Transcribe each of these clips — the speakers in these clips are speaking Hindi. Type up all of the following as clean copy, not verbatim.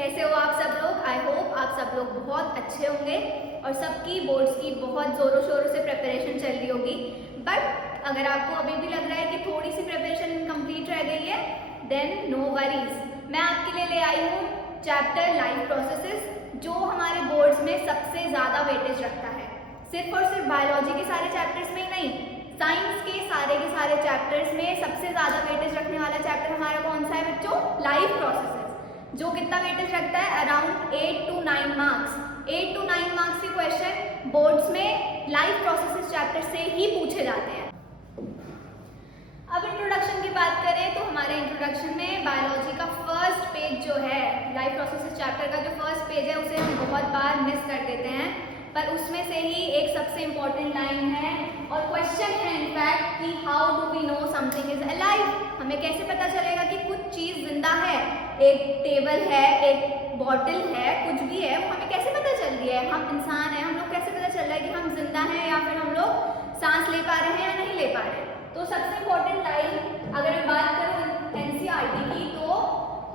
कैसे हो आप सब लोग? आई होप आप सब लोग बहुत अच्छे होंगे और सबकी बोर्ड्स की बहुत ज़ोरों शोरों से प्रिपरेशन चल रही होगी। बट अगर आपको अभी भी लग रहा है कि थोड़ी सी प्रिपरेशन इनकम्प्लीट रह गई है, देन नो वरीज। मैं आपके लिए ले आई हूँ चैप्टर लाइफ प्रोसेसेस, जो हमारे बोर्ड्स में सबसे ज़्यादा वेटेज रखता है। सिर्फ और सिर्फ बायोलॉजी के सारे चैप्टर्स में ही नहीं, साइंस के सारे चैप्टर्स में सबसे ज़्यादा वेटेज रखने वाला चैप्टर हमारा कौन सा है बच्चों? लाइफ प्रोसेसेस, जो कितना वेटेज रखता है? Around 8 to 9 marks. 8 to 9 marks के क्वेश्चन बोर्ड्स में लाइफ प्रोसेसेस चैप्टर से ही पूछे जाते हैं। अब इंट्रोडक्शन की बात करें तो हमारे इंट्रोडक्शन में बायोलॉजी का फर्स्ट पेज जो है, लाइफ प्रोसेसेस चैप्टर का जो फर्स्ट पेज है, उसे हम बहुत बार मिस कर देते हैं, पर उसमें से ही एक सबसे इम्पॉर्टेंट लाइन है और क्वेश्चन है इनफैक्ट कि how do we know something is alive. हमें कैसे पता चलेगा कि कुछ चीज़ जिंदा है? एक टेबल है, एक बॉटल है, कुछ भी है, वो हमें कैसे पता चल रही है? हम इंसान हैं, हम लोग कैसे पता चल रहा है कि हम जिंदा हैं या फिर हम लोग सांस ले पा रहे हैं या नहीं ले पा रहे हैं? तो सबसे इम्पोर्टेंट लाइन अगर मैं बात करूँ एनसीईआरटी की, तो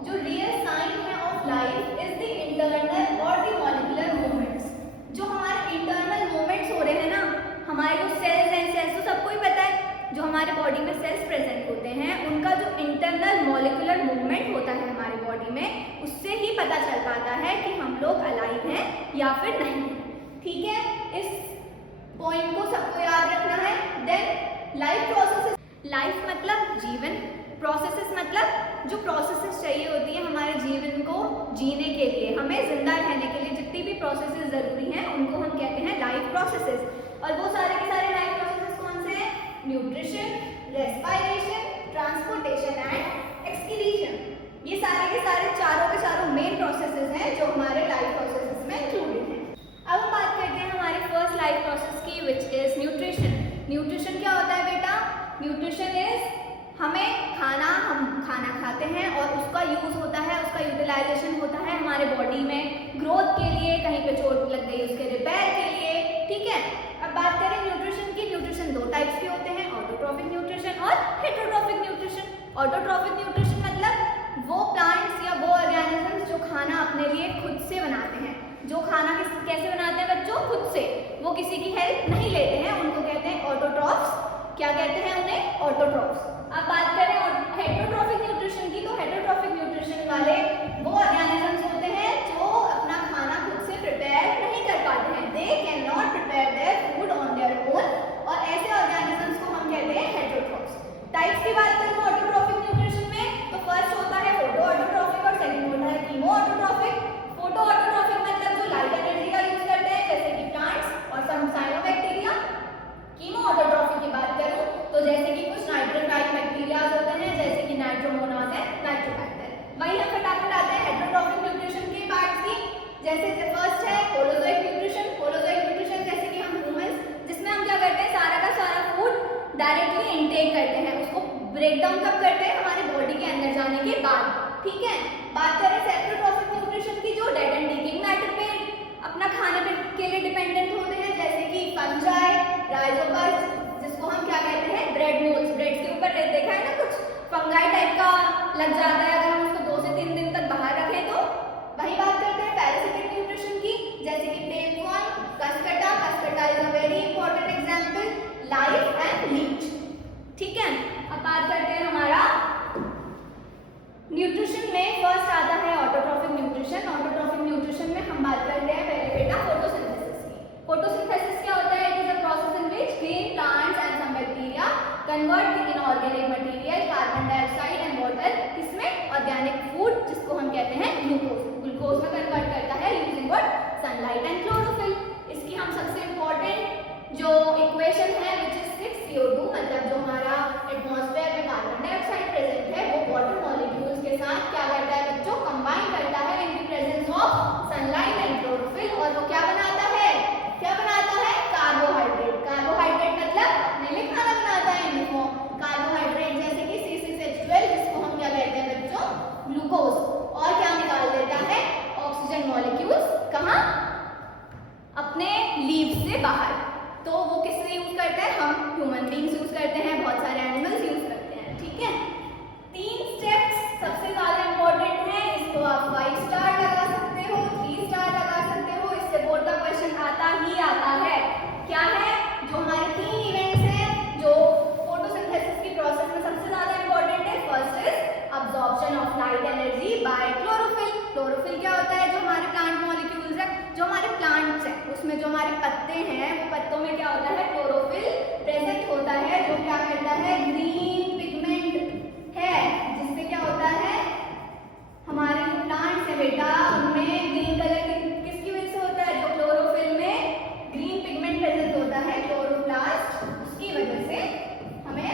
जो रियल साइन है of life is the internal और द मॉलिक्यूलर मूवमेंट्स। जो हमारे इंटरनल मूवमेंट्स हो रहे हैं ना, हमारे जो सेल्स हैं, सेल्स तो सबको ही पता है, जो हमारे बॉडी में सेल्स प्रेजेंट होते हैं, उनका जो इंटरनल मॉलिक्यूलर मूवमेंट होता है हमारे बॉडी में, उससे ही पता चल पाता है कि हम लोग अलाइव हैं या फिर नहीं। ठीक है, इस पॉइंट को सबको याद रखना है। देन लाइफ प्रोसेसेस, लाइफ मतलब जीवन, प्रोसेसेस मतलब जो प्रोसेसेस चाहिए होती है हमारे जीवन को जीने के लिए, हमें जिंदा रहने के लिए जितनी भी प्रोसेसेस जरूरी हैं, उनको हम कहते हैं लाइफ प्रोसेसेस। और वो सारे के सारे लाइफ प्रोसेसेस कौन से हैं? Nutrition, respiration, transportation and excretion. ये सारे के सारे चारों के चारों मेन प्रोसेसेस हैं जो हमारे लाइफ प्रोसेसेस में इंक्लूडेड हैं। अब हम बात करते हैं हमारे फर्स्ट लाइफ प्रोसेस की, विच इज न्यूट्रिशन। न्यूट्रिशन क्या होता है बेटा? न्यूट्रिशन इज हम खाना खाते हैं और उसका यूज होता है, उसका यूटिलाइजेशन होता है हमारे बॉडी में ग्रोथ के लिए, कहीं पे चोट लग गई उसके रिपेयर के लिए। ठीक है, अब बात करें न्यूट्रिशन की। न्यूट्रिशन दो टाइप्स के होते हैं, ऑटोट्रॉफिक न्यूट्रिशन और हेटेरोट्रॉफिक न्यूट्रिशन। ऑटोट्रॉफिक न्यूट्रिशन मतलब वो प्लांट्स या वो ऑर्गेनिजम्स जो खाना अपने लिए खुद से बनाते हैं। जो खाना कैसे बनाते हैं बच्चों? खुद से, वो किसी की हेल्प नहीं लेते हैं, उनको कहते हैं ऑटोट्रॉफ्स। क्या कहते हैं उन्हें? ऑटोट्रॉफ्स। अब बात करें हेटेरोट्रॉफिक न्यूट्रिशन की, तो हेटेरोट्रॉफिक न्यूट्रिशन वाले वो ऑर्गेनिजम्स होते हैं जो अपना खाना खुद से प्रिपेयर नहीं कर पाते हैं, they can not prepare their food on their own, और ऐसे ऑर्गेनिजम्स को हम कहते हैं हेटेरोट्रॉफ्स। टाइप्स की बात करें ऑटोट्रॉफिक न्यूट्रिशन में, तो फर्स्ट होता है फोटो ऑटोट्रॉफिक और सेकंड होता है कीमो ऑटोट्रॉफिक। फोटो ऑटोट्रॉफिक मतलब जो लाइट एनर्जी का यूज करते हैं, जैसे कि प्लांट्स और सम साइनोबैक्टीरिया। कीमो ऑटोट्रॉफिक की बात करूं तो जैसे कि कुछ नाइट्रोफाइल बैक्टीरियाज होते हैं, जैसे कि नाइट्रोमोनाज है, नाइट्रोबैक्टर। वहीं हम फटाफट आते हैं हेटेरोट्रॉफिक न्यूट्रिशन के पार्ट्स की। जैसे फर्स्ट है होलोजोइक न्यूट्रिशन। होलोजोइक न्यूट्रिशन जैसे कि हम ह्यूमंस, जिसमें हम क्या करते हैं, सारा का सारा फूड डायरेक्टली इनटेक करते हैं, उसको ब्रेक डाउन कब करते हैं? हमारे बॉडी के अंदर जाने के बाद। ठीक है, बात करें सेप्टोट्रॉफिक न्यूट्रिशन की, जो डेड एंड डिकेइंग मैटर पे अपना खाने के लिए डिपेंडेंट होते हैं, जैसे कि फंजाई, राइजोपस, जिसको हम क्या कहते हैं? Bread moles. ब्रेड के ऊपर देखा है ना, कुछ फंगाई टाइप का लग जाता है अगर हम उसको 2 से 3 दिन तक बाहर रखें तो। वही बात करते हैं पैरासिटिक न्यूट्रिशन की, जैसे कि tapeworm, कस्कटा। कस्कटा is a very important example, life and Leach. ठीक है, अब बात करते हैं हमारा न्यूट्रिशन में फर्स्ट आता है ऑटोट्रॉफिक न्यूट्रिशन। ऑटोट्रॉफिक न्यूट्रिशन में हम बात करते हैं पहले बेटा फोटोसिंथेसिस की। फोटोसिंथेसिस क्या होता है? It is a process in which green plants and some bacteria convert the inorganic material carbon dioxide and water, किसमें? ऑर्गेनिक फूड, जिसको हम कहते हैं ग्लूकोज। ग्लूकोज में कन्वर्ट करता है using what? Sunlight and chlorophyll. इसकी हम सबसे इंपॉर्टेंट जो इक्वेशन है विच इज 6CO2, मतलब जो हमारा एटमॉस्फेयर में कार्बन डाइऑक्साइड प्रेजेंट है, वो वाटर मॉलिक्यूल्स के साथ क्या करता है बच्चों? कंबाइन करता है in the presence of sunlight and chlorophyll, और वो क्या बनाता है? क्या बनाता है? कार्बोहाइड्रेट। कार्बोहाइड्रेट मतलब अपने लिए खाना बनाता है इन फॉर्म। कार्बोहाइड्रेट जैसे कि C6H12, जिसको हम क्या कहते हैं बच्चों? ग्लूकोज। और क्या निकाल देता है? Oxygen molecules. कहाँ? अपने लीव्स से बाहर। तो वो किससे यूज करते हैं? हम ह्यूमन बींग्स यूज करते हैं, बहुत सारे एनिमल्स यूज करते हैं। ठीक है, 3 स्टेप्स सबसे ज्यादा इंपॉर्टेंट है, इसको आप 5 स्टार लगा प्राइमरीली बाय क्लोरोफिल। क्लोरोफिल क्या होता है? जो हमारे प्लांट मॉलिक्यूल्स है, जो हमारे प्लांट्स हैं, उसमें जो हमारे पत्ते हैं, वो पत्तों में क्या होता है? क्लोरोफिल प्रेजेंट होता है, जो क्या करता है? ग्रीन पिगमेंट है, जिससे क्या होता है? हमारे जो प्लांट्स है बेटा, उनमें ग्रीन कलर किसकी वजह से होता है? जो क्लोरोफिल में ग्रीन पिगमेंट प्रेजेंट होता है, क्लोरोप्लास्ट, उसकी वजह से हमें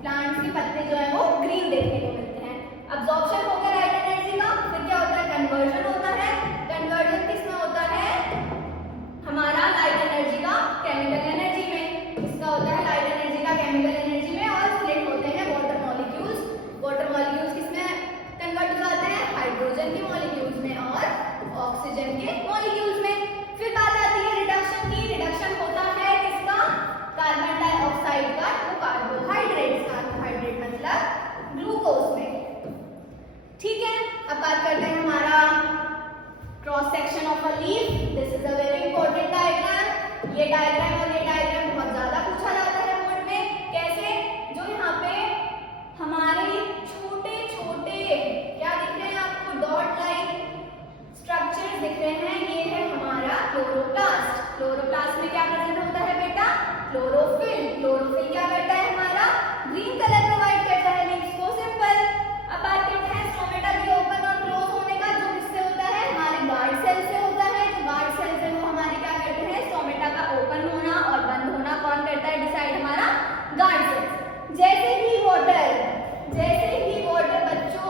प्लांट्स के पत्ते जो है वो ग्रीन देखने को मिलते हैं। अब्जॉर्प्शन हो गया लाइट एनर्जी का, फिर क्या होता है? कन्वर्जन होता है। कन्वर्जन किसमें होता है? हमारा लाइट एनर्जी का केमिकल एनर्जी में। किसका होता है? लाइट एनर्जी का केमिकल एनर्जी में। और स्प्लिट होते हैं वाटर मॉलिक्यूल्स। वाटर मॉलिक्यूल्स किसमें कन्वर्ट हो जाते हैं? हाइड्रोजन के मॉलिक्यूल्स में और ऑक्सीजन के मॉलिक्यूल्स में। फिर बात आती है रिडक्शन की। रिडक्शन होता है किसका? कार्बन डाइऑक्साइड का टू कार्बोहाइड्रेट। कार्बोहाइड्रेट मतलब ग्लूकोज में। ठीक है, अब बात करते हैं हमारा cross section of a leaf. This is a very important diagram. ये डायग्राम और ये डायग्राम बहुत ज्यादा पूछा जाता है बोर्ड में। कैसे? जो यहाँ पे हमारे छोटे छोटे क्या दिख रहे हैं आपको? डॉट लाइक स्ट्रक्चर्स दिख रहे हैं। ये है हमारा क्लोरोप्लास्ट। क्लोरोप्लास्ट में क्या प्रेजेंट होता है बेटा? क्लोरोफिल। क्लोरोफिल क्या करता है? हमारा ग्रीन कलर प्रोवाइड करता है लीव्स को। सिंपल। अब बात करते हैं स्टोमेटा के ओपन और क्लोज होने का। जो किससे होता है? हमारे गार्ड सेल से होता है। जो गार्ड सेल्स है वो हमारे क्या करते हैं? स्टोमेटा का ओपन होना और बंद होना कौन करता है? डिसाइड हमारा गार्ड सेल्स। जैसे ही वाटर बच्चों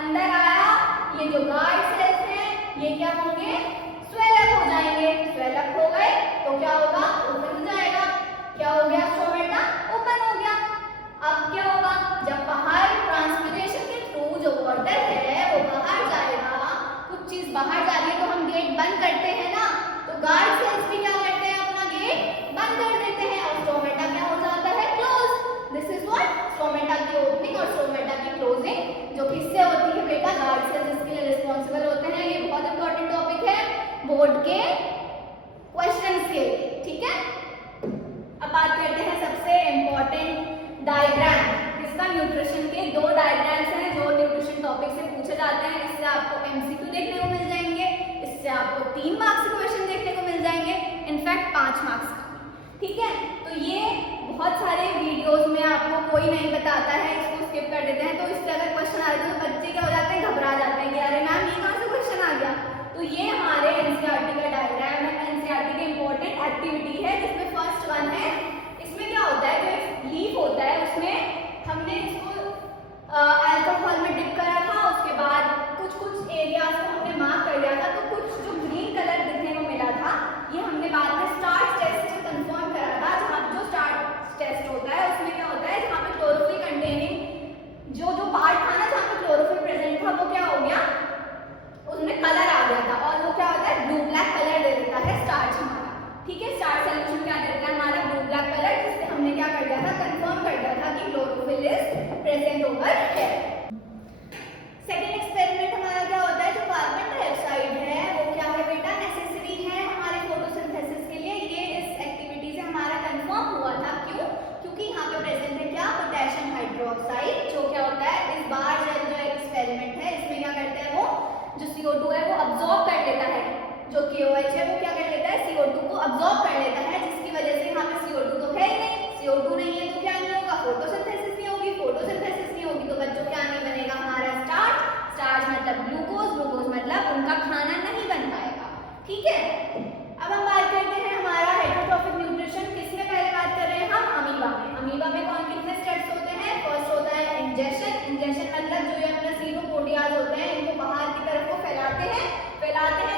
अंदर आया, ये जो गार्ड सेल्स हैं ये क्या होंगे? स्वेलअप हो जाएंगे। स्वेलअप हो गए तो क्या होगा? ओपन हो जाएगा। क्या हो गया? स्टोमेटा ओपन हो गया। अब क्या होगा? जब बाहर ट्रांसपिरेशन के थ्रू जो वाटर है वो बाहर जाएगा, कुछ चीज बाहर जा रही है तो हम गेट बंद करते हैं ना, तो गार्ड सेल्स भी क्या करते हैं? अपना गेट बंद कर देते हैं और स्टोमेटा क्या हो जाता है? Close. This is what? Stomata की ओपनिंग और स्टोमेटा की क्लोजिंग जो किससे होती है बेटा? गार्ड सेल्स इसके लिए रिस्पॉन्सिबल होते हैं। ये बहुत इंपॉर्टेंट टॉपिक है बोर्ड के क्वेश्चंस के लिए। ठीक है, अब बात करते हैं सबसे इंपॉर्टेंट डायग्राम। किसका? न्यूट्रिशन के दो डायग्राम्स हैं जो न्यूट्रिशन टॉपिक से पूछे जाते हैं। इससे आपको एमसीक्यू देखने को मिल जाएंगे, इससे आपको 3 मार्क्स के क्वेश्चन देखने को मिल जाएंगे, इनफैक्ट 5 मार्क्स का। ठीक है, तो ये बहुत सारे वीडियोस में आपको कोई नहीं बताता है, इसको स्किप कर देते हैं। तो इससे अगर क्वेश्चन आ जाए तो बच्चे क्या हो जाते हैं? घबरा जाते हैं कि अरे मैम ये कहाँ से क्वेश्चन आ गया। तो ये हमारे एनसीईआरटी का डायग्राम है। एनसीईआरटी की इंपॉर्टेंट एक्टिविटी है, जिसमें फर्स्ट वन है। इसमें क्या होता है? जो लीफ होता है उसमें हमने इसको अल्कोहल में डिप करा था, उसके बाद कुछ एरियाज को हमने मार्क कर लिया था। तो कुछ जो ग्रीन कलर दिखने को मिला था ये हमने बाद में स्टार्च टेस्ट से कंफर्म करा था। जहाँ जो स्टार्च टेस्ट होता है उसमें क्या होता है? जहाँ पे क्लोरोफिल कंटेनिंग जो पार्ट था ना, जहाँ पे क्लोरोफिल प्रेजेंट था, वो क्या हो गया? उसमें कलर आ गया था और वो क्या होता है? ब्लू ब्लैक कलर दे देता है स्टार्च हमारा। ठीक है, स्टार्च सोल्यूशन क्या देता है? हमारा ब्लू ब्लैक कलर, जिससे हमने क्या कर दिया था? कंफर्म कर दिया था कि chlorophyll is present over here. Second experiment हमारा क्या होता है? जो कार्बन डाइऑक्साइड है वो क्या है बेटा? नेसेसरी है हमारे फोटोसिंथेसिस के लिए। ये इस एक्टिविटी से हमारा कंफर्म हुआ था। क्यों? क्योंकि यहाँ पे प्रेजेंट है क्या? Potassium hydroxide. जो क्या होता है? इस बार जो एक्सपेरिमेंट है इसमें क्या करता है? वो जो CO2 है वो अब्सॉर्ब कर लेता है। जो KOH है वो क्या कर लेता है? CO2 को अब्सॉर्ब कर लेता है, जिसकी वजह से यहाँ पे CO2 तो है ही नहीं। CO2 नहीं है तो क्या नहीं होगा? फोटोसिंथेसिस नहीं होगी। फोटोसिंथेसिस नहीं होगी तो बच्चों क्या नहीं बनेगा? हमारा स्टार्च। स्टार्च मतलब ग्लूकोज। ग्लूकोज मतलब उनका खाना नहीं बन पाएगा। ठीक है, अब हम बात करते हैं हमारा हेटरोट्रॉफिक न्यूट्रिशन। किसमें पहले बात कर रहे हैं हम? अमीबा में। अमीबा में कौन कितने स्टेप्स होते हैं? फर्स्ट होता है इंजेक्शन। इंजेक्शन मतलब जो ये अपना सीनोपोडियाज होते हैं इनको बाहर की तरफ को फैलाते हैं।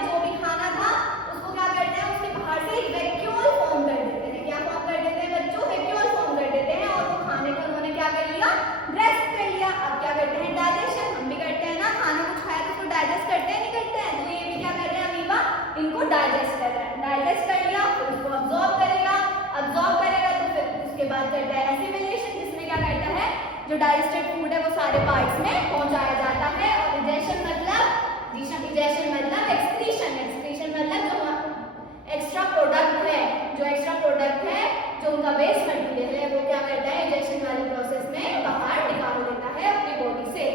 जो भी खाना था उसको क्या करते हैं? उसके बाहर से वैक्यूल फॉर्म कर देते हैं। क्या फॉर्म कर देते हैं बच्चों? वैक्यूल फॉर्म कर देते हैं और वो खाने को उन्होंने क्या कर लिया? ग्रेस्प कर लिया। अब क्या करते हैं? डाइजेशन। हम भी करते हैं ना, खाना कुछ खाया तो उसको डाइजेस्ट करते हैं, नहीं करते हैं? तो ये भी क्या कर रहे हैं? अमीबा इनको डाइजेस्ट कर रहा है। डाइजेस्ट कर लिया फिर उसको अब्सॉर्ब करेगा। अब्सॉर्ब करेगा तो फिर उसके बाद करता है एसिमिलेशन, जिसमें क्या करता है? जो डाइजेस्टेड फूड है वो सारे पार्ट्स में पहुंचाया जाता है। और इजेशन मतलब एक्सक्रीशन। एक्सक्रीशन मतलब जो एक्स्ट्रा प्रोडक्ट है, जो उनका वेस्ट मटेरियल है वो क्या करता है? इजेशन वाली प्रोसेस में बाहर निकाल देता है अपनी बॉडी से।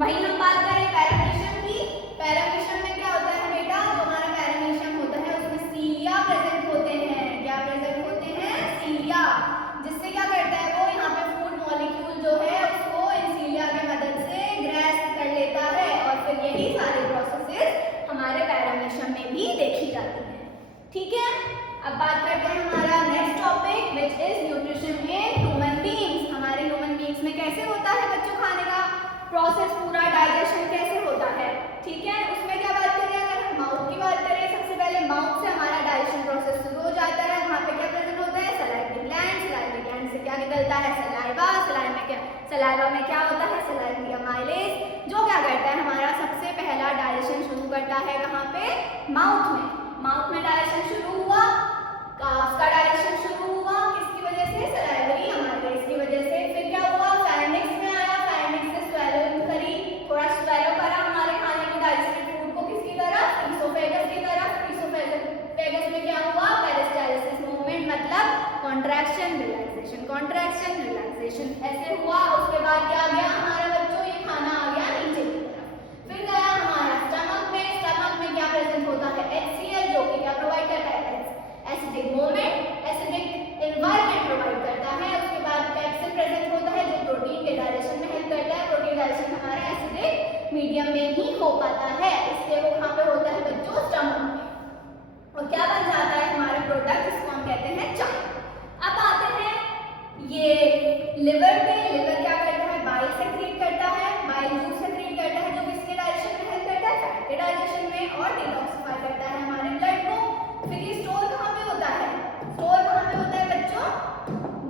वहीं हम बात करें पैरामीशियम की। पैरामीशियम में क्या होता है बेटा, जो हमारा पैरामीशियम होता है उसमें सीलिया प्रेजेंट होते हैं। क्या प्रेजेंट होते हैं? सीलिया, जिससे क्या करता है वो यहाँ पे फूड मॉलिक्यूल जो है उसको इन सीलिया की मदद से ग्रेस्प कर लेता है और फिर यही सारे प्रोसेसेस हमारे पैरामीशियम में भी देखी जाती है। ठीक है, अब बात करते हैं हमारा next topic which is nutrition in human beings. हमारे ह्यूमन बीइंग्स में कैसे होता है बच्चों खाने का प्रोसेस, पूरा डाइजेशन कैसे होता है। ठीक है, उसमें क्या बात करें, अगर हम माउथ की बात करें, सबसे पहले माउथ से हमारा डाइजेशन प्रोसेस शुरू हो जाता है। वहाँ पे क्या प्रेजेंट होता है? Salivary gland. सलाइवरी ग्लैंड से क्या निकलता है? सलाइवा। सलाइवा में क्या होता है? सलाइवरी अमाइलेज, जो क्या करता है हमारा सबसे पहला डाइजेशन शुरू करता है कहाँ पे? माउथ में। माउथ में डाइजेशन शुरू हुआ, काव्स का डाइजेशन शुरू हुआ, किसकी वजह से? सलाइवरी अमाइलेज की वजह से। फिर क्या हुआ? फायरिंग्स में आया, फायरिंग्स से स्वेलोइंग करी, थोड़ा स्वेलो करा हमारे खाने को, डाइजेस्टेड फूड को किसकी तरफ? इसोफेगस की तरफ। इसोफेगस में क्या हुआ? पेरिस्टालिसिस मूवमेंट, मतलब कॉन्ट्रैक्शन रिलैक्सेशन, कॉन्ट्रैक्शन रिलैक्सेशन, ऐसे हुआ। उसके बाद क्या आ गया हमारा बच्चों? ये खाना आ गया नीचे की तरफ। फिर गया हमारा स्टमक में। स्टमक में क्या प्रेजेंट होता है? HCl, जो कि क्या प्रोवाइड करता है? Acidic movement, acidic environment provide करता है। उसके बाद पेप्सिन प्रेजेंट होता है जो प्रोटीन के डाइजेशन में हेल्प करता है। प्रोटीन डाइजेशन हमारे एसिडिक मीडियम में ही हो पाता है, इसलिए वो कहाँ पे होता है बच्चों? स्टमक में। और क्या बन जाता है हमारा प्रोडक्ट, जिसको हम कहते हैं चाय। अब आते हैं ये लिवर पे। लिवर क्या करता है? बाइल सेक्रेट करता है, बाइल जूस सेक्रेट करता है, जो किसके डाइजेशन में हेल्प करता है? फैट के डाइजेशन में, और डिटॉक्सिफाई करता है हमारे ब्लड को। फिर ये स्टोर कहाँ पे होता है? स्टोर कहाँ पे होता है बच्चों?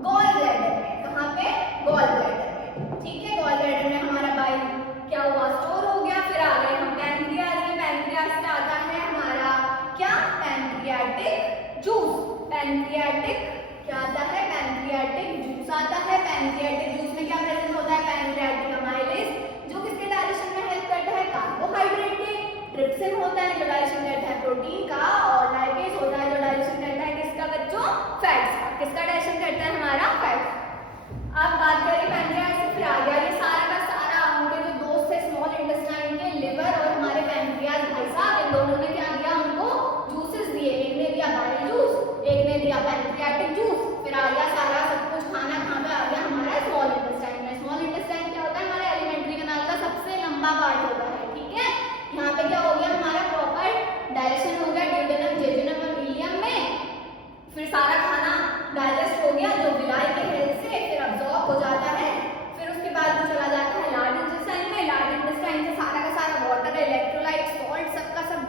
गॉल ब्लैडर में। कहाँ पे? गॉल ब्लैडर में। ठीक है, गॉल ब्लैडर में हमारा बाइल क्या हुआ? स्टोर हो गया। फिर आ गए हम पैनक्रियाज में। पैनक्रियाज से आता है हमारा क्या? Pancreatic juice. पैनक्रियाटिक क्या आता है? पैनक्रियाटिक जूस आता है। पैनक्रियाटिक जूस में क्या प्रेजेंट होता है? पैनक्रियाटिक अमाइलेज, जो किसके डाइजेशन में हेल्प करता है? कार्बोहाइड्रेट के। ट्रिप्सिन होता है जो डाइजेशन करता है प्रोटीन का, और लाइपेज होता है जो डाइजेशन करता है किसका बच्चों? फैट्स का। किसका डाइजेशन करता है हमारा? फैट। अब बात करें पैनक्रियाज से, फिर आ गया ये सारा का सारा उनके जो दोस्त है स्मॉल इंटेस्टाइन के, लिवर और हमारे पैनक्रियाज, भाई साहब इन दोनों ने क्या दिया? उनको जूसेस दिए। एक ने दिया बाइल जूस, एक ने दिया पैनक्रियाटिक जूस। फिर आ गया सारा सब कुछ खाना कहाँ पे आ गया हमारा? स्मॉल इंटेस्टाइन में। स्मॉल इंटेस्टाइन क्या होता है? हमारे एलिमेंट्री कैनाल का सबसे लंबा पार्ट होता है। ठीक है, यहाँ पे क्या हो गया हमारा? प्रॉपर डाइजेशन हो गया ड्यूडेनम, जेजुनम और इलियम में। फिर सारा खाना डाइजेस्ट हो गया जो विलाई के हेल्प से फिर अब्सॉर्ब हो जाता है। फिर उसके बाद वो चला जाता है लार्ज इंटेस्टाइन में। लार्ज इंटेस्टाइन से सारा का सारा वाटर, इलेक्ट्रोलाइट, सॉल्ट सबका सब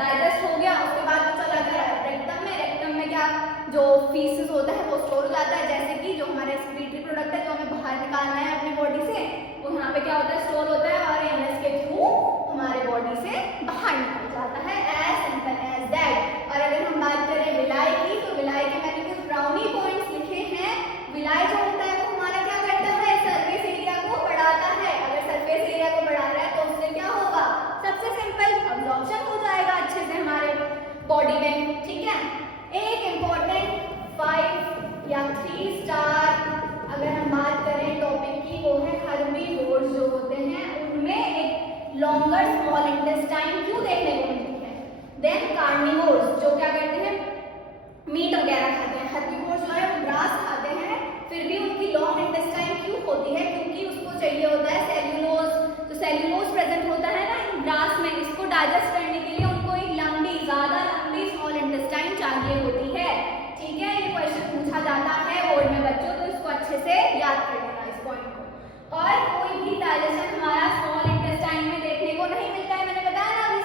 डाइजेस्ट हो गया। उसके बाद वो चला गया रेक्टम में। रेक्टम में क्या? जो फीसेस होता है वो स्टोर हो जाता है, जैसे कि जो हमारे एक्सक्रीटरी प्रोडक्ट है जो हमें बाहर निकालना है अपनी बॉडी से, वो यहाँ पे क्या होता है? स्टोर होता है और एनएस के थ्रू हमारे बॉडी से बाहर निकल जाता है। As simple as that. और अगर हम बात करें विलाई की, तो विलाई के मैंने कुछ ब्राउनी पॉइंट्स लिखे हैं। विलाई जो होता है वो हमारा क्या करता है? सरफेस एरिया को बढ़ाता है। अगर सरफेस एरिया को बढ़ा रहा है तो उससे क्या होगा? सबसे सिंपल अब्जॉर्प्शन हो जाएगा अच्छे से हमारे बॉडी में। ठीक है, एक इम्पॉर्टेंट 5 या 3 स्टार अगर हम बात करें टॉपिक की, वो है हर्बीवोर्स जो होते हैं, उनमें एक लॉन्गर स्मॉल इंटेस्टाइन क्यों देखने को मिलती है। देन कार्निवोर्स जो क्या करते हैं? मीट वगैरह खाते हैं। हर्बीवोर्स जो है वो ग्रास खाते हैं, फिर भी उनकी लॉन्ग इंटेस्टाइन क्यों होती है? क्योंकि उसको चाहिए होता है सेल्यूलोज। तो सेल्यूलोज प्रेजेंट होता है ना ग्रास में, इसको डाइजेस्ट करने के लिए उनको एक लंबी, ज्यादा लंबी स्मॉल इंटेस्टाइन चाहिए होती है। ठीक है, ये क्वेश्चन पूछा जाता है बोर्ड में बच्चों, तो इसको अच्छे से याद कर लेना इस पॉइंट को। और कोई भी डाइजेशन हमारा स्मॉल इंटेस्टाइन में देखने को नहीं मिलता है। मैंने बताया ना अभी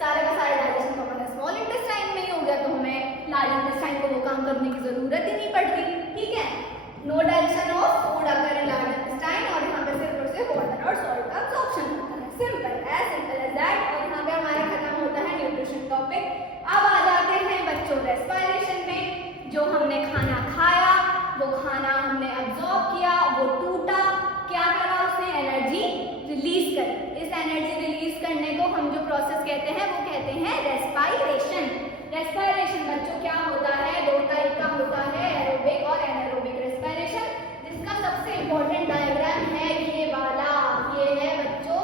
सारा का सारा डाइजेशन तो हमारा स्मॉल इंटेस्टाइन में ही हो गया, तो हमें लार्ज इंटेस्टाइन को वो काम करने की जरूरत ही नहीं पड़ती। ठीक है, नो डाइजेशन ऑफ फूड अगर इन लार्ज इंटेस्टाइन, और यहाँ पे सिर्फ और सिर्फ वाटर और सॉल्ट का अब्जॉर्प्शन होता है। Simple as that. और यहाँ पे हमारा खत्म होता है न्यूट्रिशन टॉपिक। अब आ जाते हैं बच्चों रेस्पिरेशन में। जो हमने खाना खाया, वो खाना हमने अब्सॉर्ब किया, वो टूटा, क्या करा उसने? एनर्जी रिलीज करी। इस एनर्जी रिलीज करने को हम जो प्रोसेस कहते हैं वो कहते हैं रेस्पिरेशन। रेस्पिरेशन बच्चों क्या होता है? 2 टाइप का होता है, एरोबिक और एनारोबिक रेस्पिरेशन, जिसका सबसे इंपॉर्टेंट डायग्राम है ये वाला। ये है बच्चों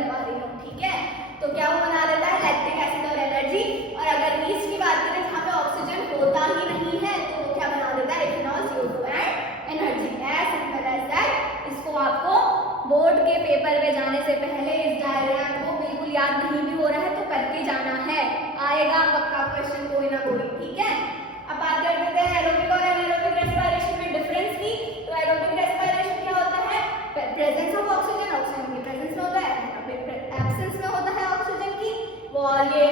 करवा रही हूँ, ठीक है। तो क्या वो बना देता है लैक्टिक एसिड और एनर्जी। और अगर ईस्ट की बात करें जहाँ पे ऑक्सीजन होता ही नहीं है तो वो क्या बना देता है ethanol, CO2 and energy. As simple as that. इसको आपको बोर्ड के पेपर में जाने से पहले इस डायग्राम को बिल्कुल याद नहीं भी हो रहा है तो करके जाना है, आएगा पक्का क्वेश्चन कोई ना कोई, ठीक है। अब बात कर लेते हैं एरोबिक और एनारोबिक रेस्पिरेशन में डिफरेंस की। तो एरोबिक रेस्पिरेशन क्या होता है, प्रेजेंस ऑफ ऑक्सीजन, ऑक्सीजन की प्रेजेंस में होता है, एब्सेंस में होता है ऑक्सीजन की। वो ये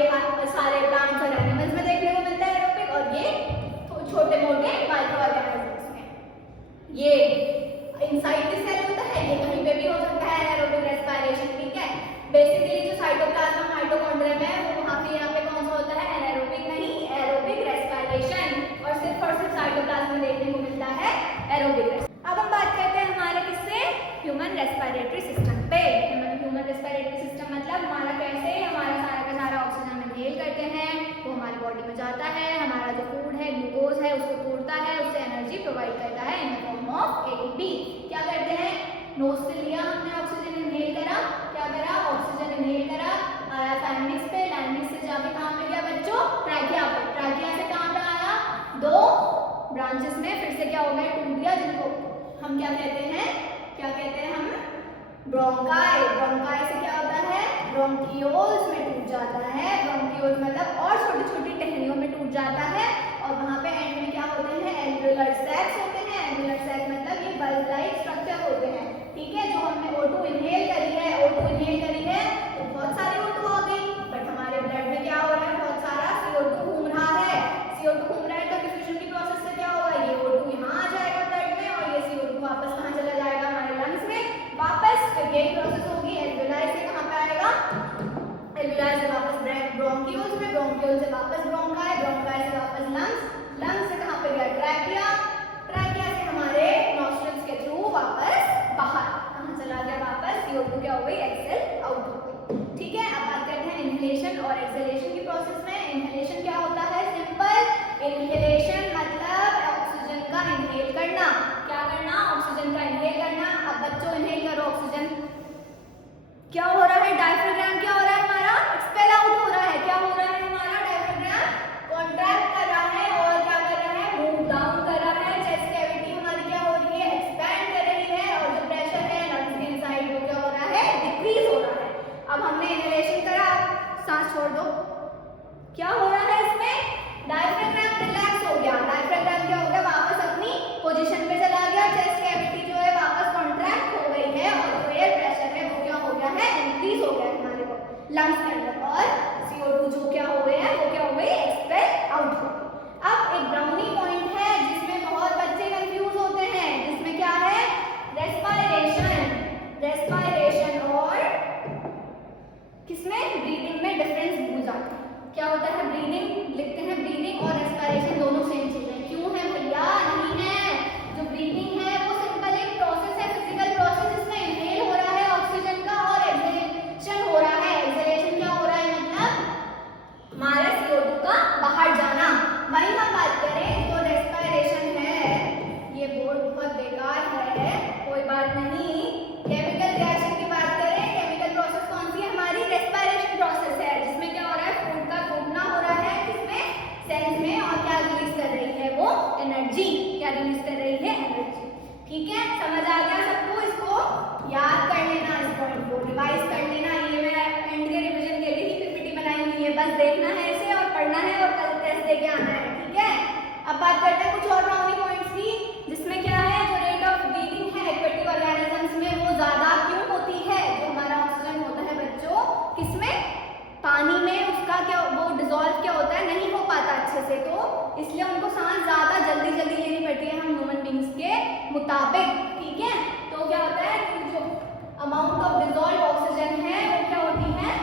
सारे प्लांट्स और एनिमल्स में देखने को मिलता है एरोबिक, और ये छोटे मोटे माइक्रो ऑर्गेनिजम्स में। ये इनसाइड द सेल होता है, ये कहीं पे भी हो सकता है एरोबिक रेस्पिरेशन, ठीक है। बेसिकली जो साइटोप्लाज्म माइटोकॉन्ड्रिया में वो वहां पे यहाँ पे कौन सा होता है एनारोबिक नहीं एरोबिक रेस्पिरेशन, और सिर्फ साइटोप्लाज्म में देखने को मिलता है एरोबिक। अब हम बात करते हैं हमारे किससे, ह्यूमन रेस्पिरेटरी सिस्टम पे। ह्यूमन रेस्पिरेटरी सिस्टम मतलब हमारा कैसे हमारा सारा का सारा ऑक्सीजन इनहेल करते हैं, वो हमारी बॉडी में जाता है, हमारा जो फूड है ग्लूकोज है उसको तोड़ता है, उससे एनर्जी प्रोवाइड करता है in the form of ATP। क्या करते हैं, नोज से लिया हमने ऑक्सीजन इनहेल करा, क्या करा ऑक्सीजन इनहेल करा, आया फैरिंक्स पे, लैरिंक्स से जाके कहाँ पे गया बच्चों, ट्रैकिया पे, ट्रैकिया से कहाँ पे आया, दो ब्रांचेस में फिर से क्या हो गया टूट गया, जिनको हम क्या कहते हैं, क्या कहते हैं हम ब्रोंकाई। ब्रोंकाई से क्या होता है ब्रोंकियोल्स में टूट जाता है, ब्रोंकियोल्स मतलब और छोटी छोटी टहनियों में टूट जाता है, और वहां पे एंड में क्या होते हैं एल्वियोलर सैक्स होते हैं। एल्वियोलर सैक्स मतलब ये बल्ब लाइक स्ट्रक्चर होते हैं, ठीक है। जो हमने O2 इनहेल करी है, O2 इनहेल करी है तो बहुत सारी O2 आ गई, बट हमारे ब्लड में क्या हो रहा है बहुत सारा CO2 घूम रहा है, CO2 घूम रहा है तो डिफ्यूजन की प्रोसेस से क्या होगा ये O2 यहाँ आ जाएगा ब्लड में, और ये CO2 वापस कहाँ चला जाएगा हमारे लंग्स में वापस, फिर यही प्रोसेस होगी एल्वियोलाई से कहाँ पे आएगा, एल्वियोलाई से वापस ब्रोंकियोल्स में, ब्रोंकियोल से वापस ब्रोंकाई, ब्रोंकाई से वापस लंग्स, लंग्स से कहाँ पे गया ट्रैकिया, ट्रैकिया से हमारे नॉस्ट्रल्स के थ्रू वापस बाहर, कहाँ चला गया वापस CO2 क्या हो गई एक्सेल आउट हो गई, ठीक है। अब बात करते हैं इनहेलेशन और एक्सहेलेशन की प्रोसेस में। इनहेलेशन क्या होता है, सिंपल इनहेलेशन मतलब ऑक्सीजन का इनहेल करना, क्या करना ऑक्सीजन का इनहेल करना। अब बच्चों इनहेल करो ऑक्सीजन, क्या हो रहा है डायफ्राम क्या हो रहा है हमारा एक्सपेल आउट हो रहा है, क्या हो रहा है हमारा डायफ्राम कॉन्ट्रैक्ट कर रहा है और क्या कर रहा है मूव डाउन कर रहा है, चेस्ट कैविटी हमारी क्या हो रही है एक्सपैंड कर रही है, और जो प्रेशर है लंग्स के इनसाइड वो क्या हो रहा है डिक्रीज हो रहा है। अब हमने इनहेलेशन करा, सांस छोड़ दो, क्या हो रहा है इसमें डायफ्राम रिलैक्स हो गया, डायफ्राम क्या हो गया वापस अपनी पोजीशन पे चला गया, चेस्ट कैविटी जो है वापस कॉन्ट्रैक्ट हो गई है, और जो एयर प्रेशर है वो क्या हो गया है इंक्रीज हो गया हमारे को लंग्स के अंदर, और CO2 जो क्या हो गए हैं वो क्या हो गई एक्सपेल आउट हो गई। अब एक ब्राउनी पॉइंट है जिसमें बहुत बच्चे कंफ्यूज होते हैं, जिसमें क्या है रेस्पिरेशन, रेस्पिरेशन और किसमें ब्रीदिंग में डिफरेंस भूल जाते हैं। क्या होता है ब्रीदिंग लिखते हैं, ब्रीदिंग और रेस्पिरेशन दोनों सेम चीज है, क्यों है भैया नहीं है। जो ब्रीदिंग है वो सिंपल एक प्रोसेस है, फिजिकल प्रोसेस, जिसमें इनहेल हो रहा है ऑक्सीजन का और एक्सहेलेशन हो रहा है। एक्सहेलेशन क्या हो रहा है मतलब हमारा CO2 का बाहर जाना। वहीं हम बात करें तो रेस्पिरेशन है, ये बोर्ड बहुत बेकार है कोई बात नहीं। केमिकल रिएक्शन की बात करें, केमिकल प्रोसेस कौन सी है हमारी रेस्पिरेशन प्रोसेस है, जिसमें क्या हो रहा है फूड का टूटना हो रहा है किसमें सेल्स में, और क्या रिलीज कर रही है वो एनर्जी, क्या रिलीज कर रही है एनर्जी, ठीक है। समझ आ गया सबको, इसको याद कर लेना, इस पॉइंट को रिवाइज कर लेना, ये मैं एंड के रिवीजन के लिए ही PPT बनाई हुई है, बस देखना है इसे और पढ़ना है और कल टेस्ट देके आना है, ठीक है। अब बात करते हैं कुछ और ब्राउनी पॉइंट्स की, जिसमें क्या है जो रेट ऑफ ब्रीदिंग है एक्वेटिक ऑर्गेनिजम्स में वो ज्यादा क्यों होती है, जो हमारा ऑक्सीजन होता है बच्चों किसमें पानी में, उसका क्या वो डिसॉल्व क्या होता है नहीं हो पाता अच्छे से, तो इसलिए उनको सांस ज्यादा जल्दी जल्दी लेनी पड़ती है हम ह्यूमन बींग्स के मुताबिक, ठीक है। तो क्या होता है कि जो अमाउंट ऑफ डिसॉल्व ऑक्सीजन है वो क्या होती है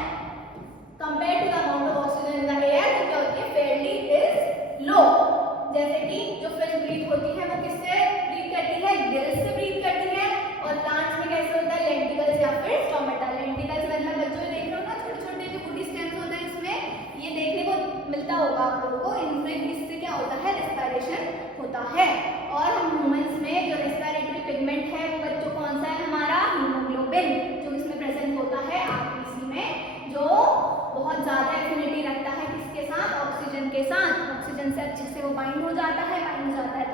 compare to the amount of oxygen in the air, तो क्या होती है फेयरली इज लो। जैसे कि जो फिश ब्रीथ होती है वो किससे ब्रीथ करती है गिल्स से ब्रीथ करती है, और प्लांट्स में कैसे होता है लेंटिकल्स या फिर स्टोमेटा। लेंटिकल्स मतलब बच्चों देख रहे हो ना छोटे छोटे जो बूटी स्टेम्स होते हैं इसमें ये देखने को मिलता होगा आप लोगों को, इनमें इससे क्या होता है रेस्पिरेशन होता है। और हम ह्यूमंस में जो रेस्पिरेटरी पिगमेंट है वो बच्चों कौन सा है हमारा हीमोग्लोबिन, जो इसमें प्रेजेंट होता है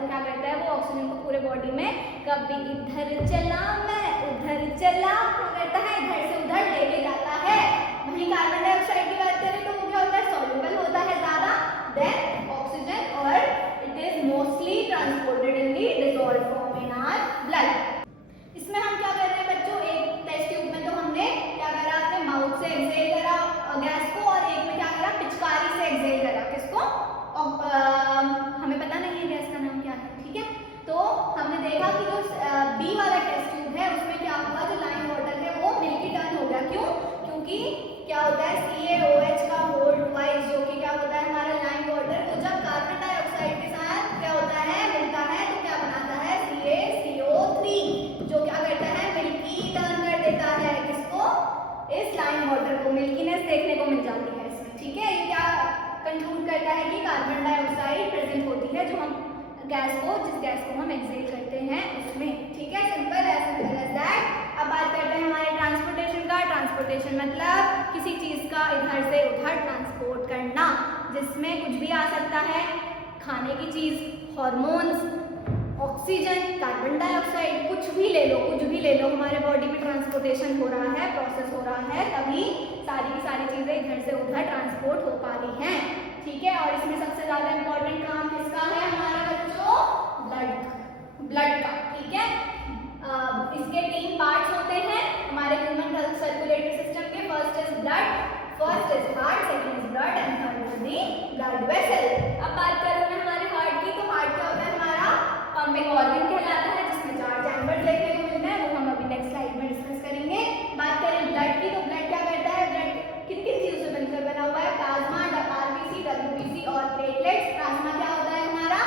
वो क्या करता है, वो ऑक्सीजन को पूरे बॉडी में कभी इधर चला मैं उधर चला क्या करता है, इधर से उधर लेके जाता है। वहीं कार्बन डाइऑक्साइड की बात करें तो वो क्या होता है, सॉल्युबल होता है ज़्यादा देन ऑक्सीजन और it is mostly transported in the dissolved form in our blood. इसमें हम क्या कर रहे हैं बच्चों, एक टेस्ट ट्यूब में तो हमने क्या करा, अपने माउथ से एक्सहेल करा गैस को, और एक में क्या करा, पिचकारी से एक्सहेल करा किसको, हमें पता नहीं है गैस का नाम क्या है, ठीक है। तो हमने देखा कि जो बी वाला टेस्ट ट्यूब है उसमें क्या हुआ, जो लाइम वाटर है वो मिल्की टर्न हो गया। क्यों? क्योंकि क्या होता है, CaOH का होल ट्वाइस जो कि क्या होता है हमारा लाइम वाटर, वो जब कार्बन डाइऑक्साइड के साथ क्या होता है, मिलता है तो क्या बनाता है, CaCO3 जो क्या करता है, मिल्की टर्न कर देता है किसको, इस लाइम वाटर को, मिल्कीनेस देखने को मिल जाती है इसमें, ठीक है। ये क्या कंक्लूड करता है कि कार्बन डाइऑक्साइड प्रेजेंट होती है जो हम गैस को, जिस गैस को हम एक्सहेल करते हैं उसमें, ठीक है। Simple as that. अब बात करते हैं हमारे ट्रांसपोर्टेशन का। ट्रांसपोर्टेशन मतलब किसी चीज़ का इधर से उधर ट्रांसपोर्ट करना, जिसमें कुछ भी आ सकता है, खाने की चीज़, हार्मोन्स, ऑक्सीजन, कार्बन डाइऑक्साइड, कुछ भी ले लो, कुछ भी ले लो, हमारे बॉडी में ट्रांसपोर्टेशन हो रहा है, प्रोसेस हो रहा है, तभी सारी की सारी चीज़ें इधर से उधर ट्रांसपोर्ट हो पा रही हैं, ठीक है। और इसमें सबसे ज़्यादा इंपॉर्टेंट काम किसका है हमारा बच्चों, ब्लड का, ठीक है। इसके 3 पार्ट्स होते हैं हमारे ह्यूमन सर्कुलेटरी सिस्टम के। First is blood, first is heart, second is blood and third is the blood vessel. अब बात करें हमारे हार्ट की, तो हार्ट क्या होता है हमारा, पंपिंग ऑर्गन कहलाता है, जिसमें 4 चैम्बर्स देखने को मिलते हैं, वो हम अभी नेक्स्ट स्लाइड में डिस्कस करेंगे। बात करें ब्लड की, तो ब्लड क्या करता है, ब्लड किन किन चीजों से मिलकर बना हुआ है, प्लाज्मा, RBC, WBC और प्लेटलेट्स। प्लाज्मा क्या होता है हमारा,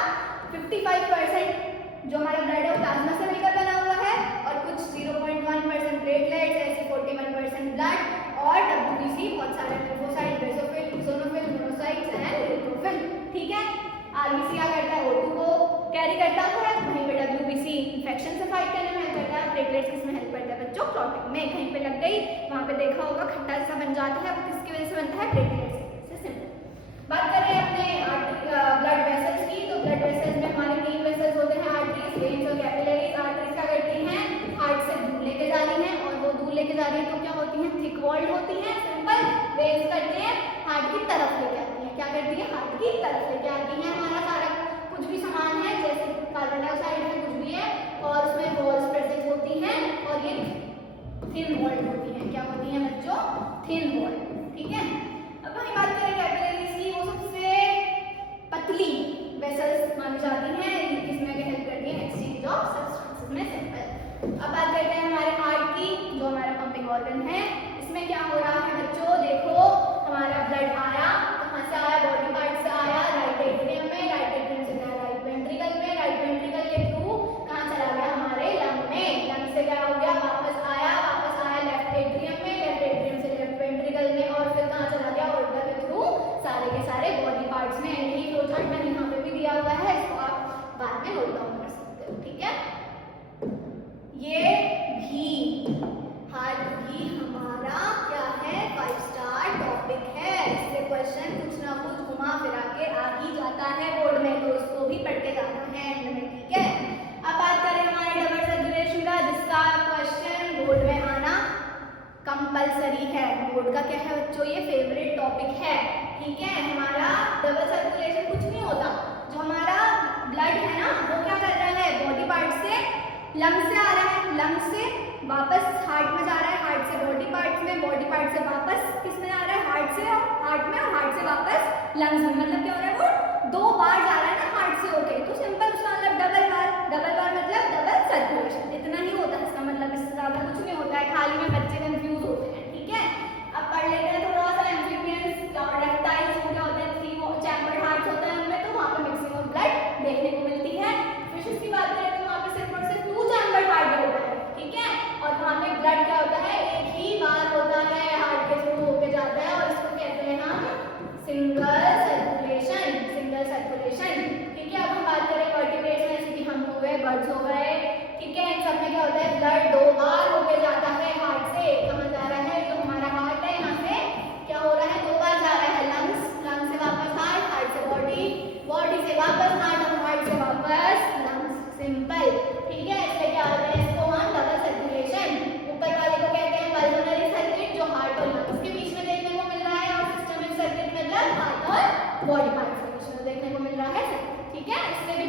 55% जो हमारा ब्लड है वो प्लाज्मा से मिलकर बना हुआ है, और कुछ 0.1% प्लेटलेट्स, ऐसे 41% ब्लड, और WBC बहुत सारे lymphocyte, basophil, eosinophil, monocytes and neutrophil, ठीक है। RBC क्या करता है, O2 को कैरी करता है, वहीं पे WBC इन्फेक्शन से फाइट करने में हेल्प करता है, प्लेटलेट्स किसमें हेल्प करता है बच्चों, क्लॉटिंग में। कहीं पे लग गई, वहाँ पे देखा होगा खट्टा जैसा बन जाता है, वो किसकी वजह से बनता है, प्लेटलेट्स से, सिंपल। बात करें अपने ब्लड वेसल्स की, तो ब्लड वेसल्स में हमारे 3 वेसल्स होते हैं, आर्टरीज, वेन्स और कैपिलरीज। आर्टरीज क्या करती हैं, हार्ट से दूध लेके जा रही हैं, और वो दूध लेके जा रही है तो क्या होती हैं, थिक वॉल्ड होती हैं, सिंपल। वेन्स करते हैं, हार्ट की तरफ लेके आती हैं, क्या करती है, हार्ट की तरफ लेके आती हैं हमारा सारा कुछ भी सामान है, जैसे कार्बन डाइऑक्साइड है, कुछ भी है, और उसमें वॉल्स प्रेजेंट होती हैं, और ये थिन वॉल्ड होती हैं, क्या होती हैं बच्चों, थिन वॉल्ड, ठीक है। अब वही बात करें कैपिलरीज की, वो सबसे पतली वेसल्स मानी जाती हैं, इसमें हेल्प करती है एक्सचेंज ऑफ सब्सटेंसेस में, सिंपल। अब बात करते हैं हमारे हार्ट की, जो हमारा पंपिंग ऑर्गन है, इसमें क्या हो रहा है बच्चों, देखो हमारा ब्लड आया, कहाँ से आया, बॉडी पार्ट से आया, राइट एट्रियम में, राइट एट्रियम से गया राइट वेंट्रिकल में, राइट वेंट्रिकल के थ्रू कहाँ चला गया, हमारे लंग में, लंग से क्या हो गया, वापस आया लेफ्ट एट्रियम में, लेफ्ट एट्रियम से लेफ्ट वेंट्रिकल में, और फिर कहाँ चला गया, ऑर्गन के थ्रू सारे के सारे बॉडी पार्ट्स में। यही फ्लो चार्ट मैंने यहाँ पे भी दिया हुआ है, इसको आप बाद में नोट डाउन कर सकते हो, ठीक है। ये भी हार्ट भी हमारा क्या है, 5 स्टार टॉपिक है, इससे क्वेश्चन कुछ ना कुछ घुमा फिरा के आ ही जाता है बोर्ड में, तो इसको भी पढ़ते जाना है एंड में, ठीक है। अब बात करें हमारे डबल सर्कुलेशन का, जिसका क्वेश्चन बोर्ड में आना कंपलसरी है। बोर्ड का क्या है बच्चों, ये फेवरेट टॉपिक है, ठीक है। हमारा डबल सर्कुलेशन कुछ नहीं होता, जो हमारा ब्लड है ना वो क्या कर रहा है, बॉडी पार्ट से लंग से आ रहा है, लंग से वापस हार्ट में जा रहा है, हार्ट से बॉडी पार्ट में, बॉडी पार्ट से वापस किस में आ रहा है, हार्ट से हार्ट में, और हार्ट से वापस लंग्स में। मतलब क्या हो रहा है, वो 2 बार जा रहा है ना हार्ट से होके, तो सिंपल उसका मतलब डबल बार मतलब डबल सर्कुलेशन, इतना ही होता है इसका मतलब, इससे ज्यादा कुछ नहीं होता है, खाली में बच्चे कंफ्यूज होते हैं, ठीक है। अब पढ़ लेते हैं थोड़ा सा एम्फीबियंस और रेप्टाइल्स को, क्या होता है, 3 चैम्बर हार्ट होता है उनमें, तो वहाँ पे मिक्सिंग ऑफ ब्लड देखने को मिलती है। फिशेस की बात करें तो वहाँ पे सिर्फ और सिर्फ 2 चैम्बर हार्ट होता है, ठीक है, और वहाँ पे ब्लड क्या होता है, एक ही बार होता है, हार्ट के थ्रू होके जाता है, और इसको कहते हैं हम सिंगल सर्कुलेशन, ठीक है। अब हम बात करें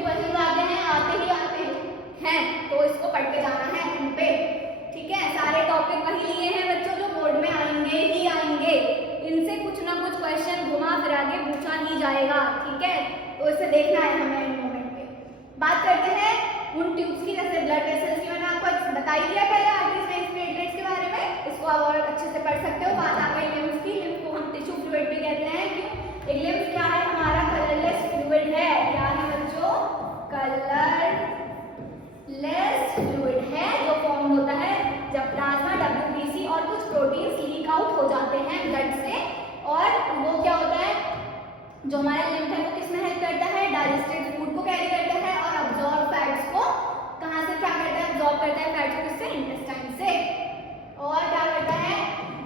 क्वेश्चन आते हैं, आते हैं तो इसको पढ़ के जाना है इन पे, ठीक है। सारे टॉपिक वही लिए हैं बच्चों जो बोर्ड में आएंगे ही आएंगे, इनसे कुछ ना कुछ क्वेश्चन घुमा फिरा के पूछा ही जाएगा, ठीक है। तो इसे देखना है हमें इन मोमेंट पे। बात करते हैं उन ट्यूब्स की, जैसे ब्लड वेसल्स की मैंने आपको बता ही दिया पहले आर्टरीज वेन्स प्लेटलेट्स के बारे में, इसको आप और अच्छे से पढ़ सकते हो। बात आ गई लिम्फ की, लिम्फ को हम टिश्यू फ्लूइड भी कहते हैं। क्यों? एक लिम्फ क्या है हमारा? कलरलेस फ्लूइड है। क्या है बच्चों? कलरलेस फ्लूइड है, जो फॉर्म होता है जब प्लाज्मा, WBC और कुछ प्रोटीन्स लीक आउट हो जाते हैं ब्लड से, और वो क्या होता है, जो हमारा लिम्फ है वो किसमें हेल्प करता है? डाइजेस्टेड फूड को कैरी करता है, और अब्जॉर्ब फैट्स को कहाँ से क्या करता है? अब्जॉर्ब करता है फैट्स को, किससे? इंटेस्टाइन से। और क्या करता है?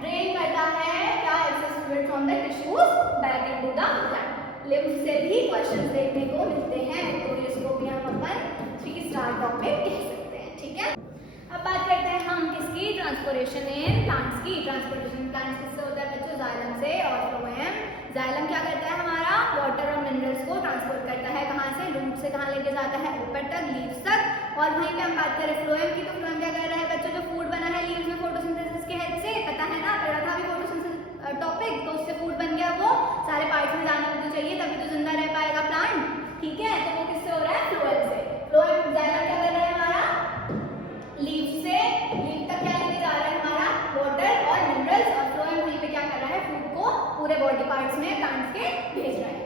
ड्रेन करता है क्या? Access fluid from the tissues back into the blood. Lymph से भी क्वेश्चंस देखने को मिलते हैं, तो इसको भी हम अपन 3 स्टार टॉपिक कह सकते हैं, ठीक है। अब बात करते हैं हम किसकी? ट्रांसपोर्टेशन इन प्लांट्स की। ट्रांसपोर्टेशन प्लांट्स किससे होता है बच्चों? जाइलम से और फ्लोएम। जाइलम क्या करता है हमारा? वाटर और मिनरल्स को ट्रांसपोर्ट करता है, कहाँ से? रूट से कहाँ लेके जाता है? ऊपर तक, लीव्स तक। और वहीं पे हम बात करें फ्लोएम की, तो फ्लोएम क्या कर रहा है बच्चों? जो फूड बना है लीव्स में फोटोसिंथेसिस के हेल्प से, पता है ना, पढ़ा था अभी फोटोसिंथेसिस टॉपिक, तो उससे फूड बन गया, वो सारे पार्ट्स में जाना भी तो चाहिए, तभी तो जिंदा रह पाएगा प्लांट, ठीक है। तो वो किससे हो रहा है? फ्लोएम से। फ्लोएम जाइलम क्या कर रहा है हमारा? लीव से लीव तक क्या लेके जा रहा है हमारा? वाटर और मिनरल्स, और फ्लोएम वहीं पे क्या कर रहा है? फूड को पूरे बॉडी पार्ट्स में प्लांट्स के भेज रहा है।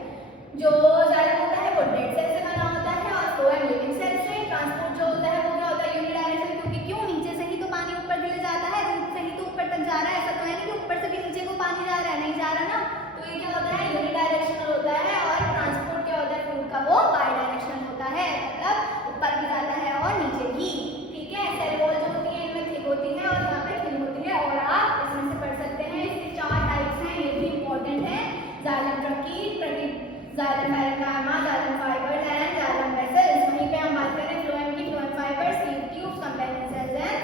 जो जाइलम होता है वो डेड सेल से बना होता है, और फ्लोएम लिविंग सेल से। ट्रांसपोर्ट जो होता है वो क्या होता है? यूनिडायरेक्शनल, क्योंकि क्यों? नीचे से ही तो पानी ऊपर के लिए जाता है, रूट से ही तो ऊपर तक जा रहा है, ऐसा तो है नहीं कि ऊपर से भी नीचे को पानी जा रहा है, नहीं जा रहा ना। तो ये क्या होता है? यूनिडायरेक्शनल होता है। और ट्रांसपोर्ट क्या होता है फूड का? वो बायडायरेक्शनल होता है, मतलब ऊपर भी जाता है और नीचे भी, ठीक है। सेल वॉल जो होती है इनमें थिक होती है और यहाँ पे थिन होती है, और आप इसमें से पढ़ सकते हैं। इसके 4 टाइप्स हैं, ये भी इंपॉर्टेंट है। Xylem tracheae, xylem parenchyma, xylem fibres and xylem vessels. वहीं पे हम बात करें फ्लोएम की, phloem fibres, leaf tubes, companion cells and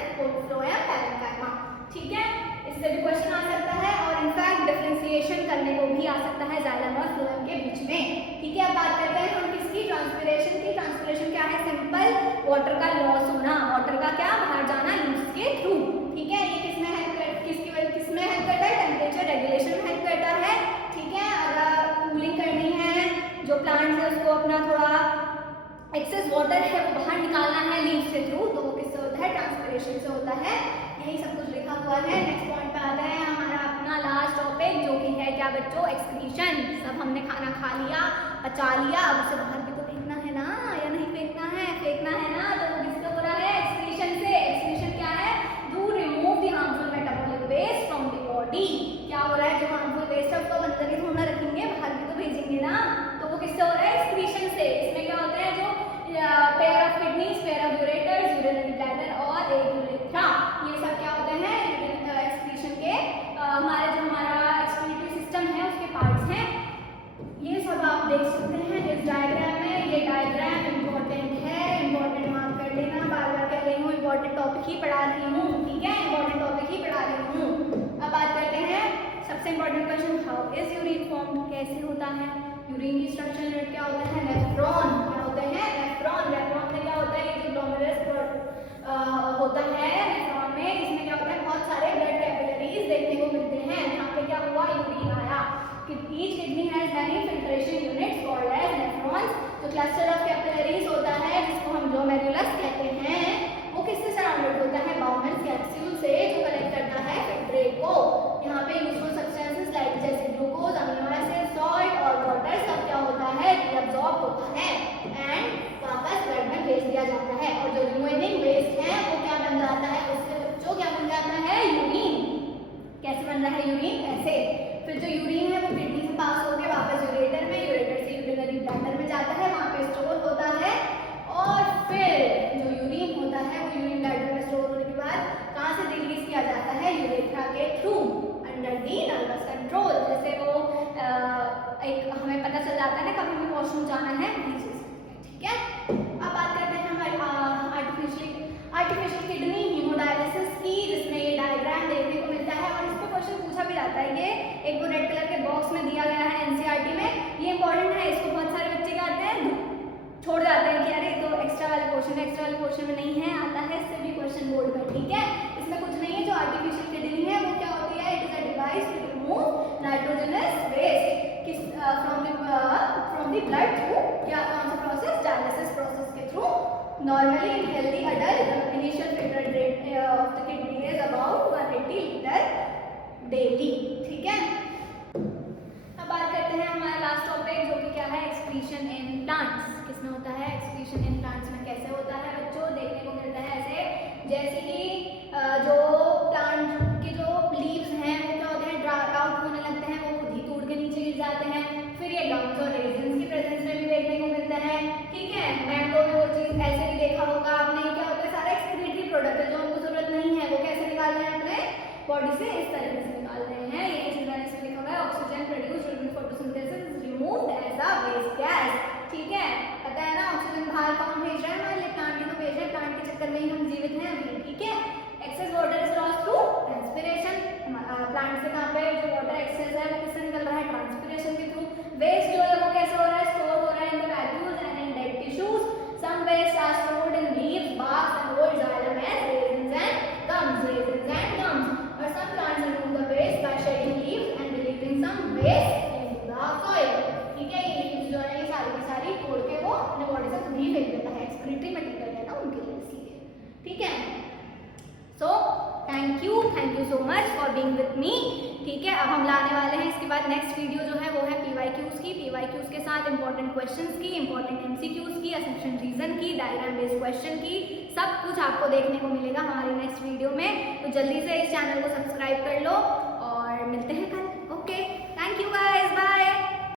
phloem parenchyma, ठीक है। इससे भी क्वेश्चन आ सकता है, और इनफैक्ट डिफरेंशिएशन करने को भी आ सकता है जाइलम और फ्लोएम के बीच में, ठीक है। अब बात करते हैं हम किसकी? ट्रांसपिरेशन की। ट्रांसपिरेशन क्या है? सिंपल वाटर का लॉस होना, वाटर का क्या? बाहर जाना लीव्स के थ्रू, ठीक है। ये किसमें हेल्प करता है? टेम्परेचर रेगुलेशन में हेल्प करता है, ठीक है। अगर कूलिंग करनी है, जो प्लांट्स है उसको अपना थोड़ा एक्सेस वाटर है वो बाहर निकालना है लीव्स के थ्रू, तो वो किससे होता है? ट्रांसपिरेशन से होता है। यही सब कुछ लिखा हुआ है। नेक्स्ट पॉइंट पे आता है हमारा अपना लास्ट टॉपिक, जो कि है क्या बच्चों? एक्सक्रीशन। सब हमने खाना खा लिया, पचा लिया, अब उसे बाहर भी तो फेंकना है ना, या नहीं फेंकना है? फेंकना है ना, तो वो किससे हो रहा है? एक्सक्रीशन से। एक्सक्रीशन क्या है? To remove the harmful metabolic waste from the body. क्या हो रहा है? जो हार्मफुल वेस्ट है उसको अंदर ही थोड़ा रखेंगे, बाहर भी तो भेजेंगे ना, तो वो किससे हो रहा है? एक्सक्रीशन से। इसमें क्या होता है? जो pair of kidneys, pair of ureters, urinary bladder और एक यूरेथ्रा, ये सब क्या होते हैं? एक्सक्रीशन के हमारे जो हमारा एक्सक्रीटरी सिस्टम है उसके पार्ट्स हैं। ये सब आप देख सकते हैं इस डायग्राम में। ये डायग्राम इंपॉर्टेंट है, इंपॉर्टेंट मार्क कर लेना। बार बार कह रही हूँ इंपॉर्टेंट टॉपिक ही पढ़ा रही हूँ, ठीक है, इंपॉर्टेंट टॉपिक ही पढ़ा रही हूँ। अब बात करते हैं सबसे important question, how is urine form? कैसे होता है यूरिन की? स्ट्रक्चर यूनिट क्या होता है? नेफ्रॉन। क्या होते हैं? नेफ्रॉन। नेफ्रॉन में क्या होता है? ये जो ग्लोमेरुलस होता है नेफ्रॉन में, इसमें क्या होता है? बहुत सारे ब्लड कैपिलरीज देखने को मिलते हैं। यहाँ पे क्या हुआ? यूरिन आया। Each kidney has many filtration units called as nephrons. तो क्लस्टर ऑफ कैपिलरीज होता है जिसको हम ग्लोमेरुलस कहते हैं, वो किससे सराउंडेड होता है? बाउमेंस कैप्सूल से, जो कलेक्ट करता है फिल्ट्रेट को। यहाँ पे यूजफुल सब्सटेंसेस लाइक जैसे ग्लूकोज, अमीनो एसिड, सॉल्ट और वाटर सब क्या होता है? रीअब्सॉर्ब होता है एंड वापस ब्लड में भेज दिया जाता है। और जो रिमेनिंग वेस्ट है वो क्या बन जाता है? उससे बच्चों क्या बन जाता है? यूरिन। कैसे बन रहा है यूरिन? ऐसे। फिर जो यूरिन है वो किडनी से पास होकर वापस यूरेटर में, यूरेटर से यूरिनरी ब्लैडर में जाता है, वहाँ पे स्टोर होता है। और फिर जो यूरिन होता है वो यूरिन ब्लैडर में स्टोर होने के बाद कहाँ से रिलीज किया जाता है? यूरेथ्रा के through, under the nervous control. जैसे वो एक हमें पता चल जाता है ना कभी भी वॉशरूम जाना है, ठीक है। अब बात करते हैं हमारे आर्टिफिशियल किडनी हीमोडायलिसिस की, जिसमें ये डायग्राम देखने को मिलता है और इस पर क्वेश्चन पूछा भी जाता है। ये एक वो रेड कलर के बॉक्स में दिया गया है एनसीईआरटी में, ये इंपॉर्टेंट है, इसको बहुत सारे बच्चे क्या आते हैं छोड़ जाते हैं कि अरे तो एक्स्ट्रा वाले पोर्शन में नहीं है, आता है इससे भी क्वेश्चन बोर्ड में, ठीक है। इसमें कुछ नहीं है, जो आर्टिफिशियल किडनी है वो क्या होती है, it is a device to remove nitrogenous waste from the blood through, क्या कौन सा प्रोसेस, डायलिसिस प्रोसेस के through. Normally in healthy adult initial filter rate of the kidney is about 180 litre daily, ठीक है। अब बात करते हैं हमारा लास्ट टॉपिक, जो कि क्या है, एक्सक्रीशन इन प्लांट्स। किसमें होता है एक्सक्रीशन इन प्लांट्स में, कैसे होता है बच्चों, देखने को मिलता है ऐसे, जैसे कि जो प्लांट के जो लीव्स हैं वो क्या होते हैं, ड्राई आउट होने लगते हैं, वो खुद ही टूट के नीचे गिर जाते हैं। फिर ये गम्स और रेजिन्स की प्रेजेंस में भी देखने को मिलता है, ठीक है। मैंगो में वो चीज़ ऐसे भी देखा होगा आपने, क्या होता है, सारा एक्सक्रीटरी प्रोडक्ट है जो हमको जरूरत नहीं है, वो कैसे निकाल रहे हैं अपने बॉडी से, इस तरीके से निकाल रहे हैं। ये इस तरह से लिखा हुआ है, oxygen produced during photosynthesis is removed as a waste gas, ठीक है। पता है ना, ऑक्सीजन बाहर कौन भेज रहा है, हमारे लिए प्लांट ही तो भेज रहे हैं, प्लांट के चक्कर में ही हम जीवित हैं अभी, ठीक है। Excess water is lost through transpiration, plant से कहाँ पे जो वाटर एक्सेस है वो किससे निकल रहा है, ट्रांसपिरेशन के थ्रू। वेस्ट जो है वो कैसे हो रहा है, स्टोर हो रहा है in the vacuoles and in dead tissues. Some waste are stored in leaves, barks and old xylem as raisins and gums, or some plants remove the waste by shedding leaves and releasing some waste into the soil, ठीक है। ये leaves जो है ये सारी की सारी तोड़ के वो अपने बॉडी से खुद ही फेंक देता है, एक्सक्रीटरी मटेरियल है ना उनके लिए, इसलिए, ठीक है। So thank you so much for being with me, ठीक है। अब हम लाने वाले हैं इसके बाद नेक्स्ट वीडियो जो है वो है PYQs की, PYQs के साथ इंपॉर्टेंट क्वेश्चंस की, इंपॉर्टेंट MCQs की, असम्पशन रीजन की, डायग्राम बेस्ड क्वेश्चन की, सब कुछ आपको देखने को मिलेगा हमारी नेक्स्ट वीडियो में। तो जल्दी से इस चैनल को सब्सक्राइब कर लो और मिलते हैं